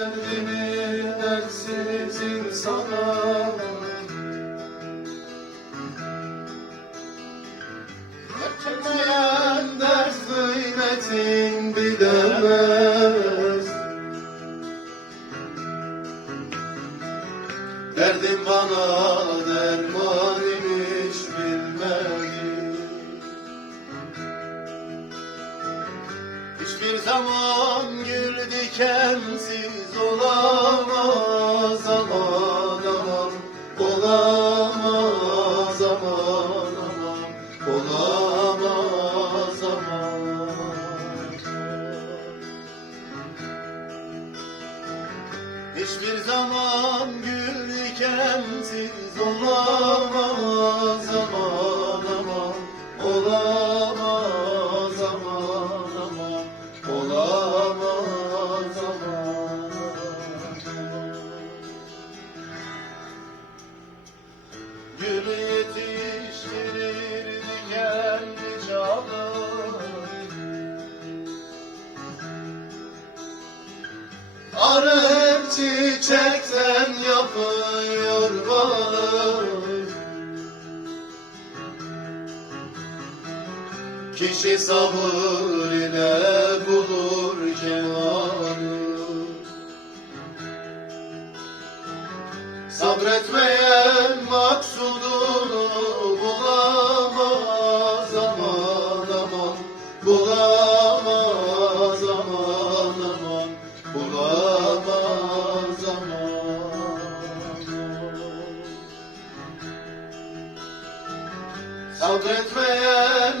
Derdini dersiz insana Çekmeyen ders kıymetin bilemez. Derdim bana derman imiş bilmedim Hiçbir zaman gül dikensiz olamaz aman aman. Olamaz aman aman. Olamaz aman. Hiçbir zaman gül dikensiz olamaz Gül yetiştirir dikenli çalır Arı hep çiçekten yapıyor balı. Kişi sabır ile bulur kemanı Sabretmeyen maksudunu bulamaz aman aman. Bulamaz aman aman. Bulamaz aman Sabretmeyen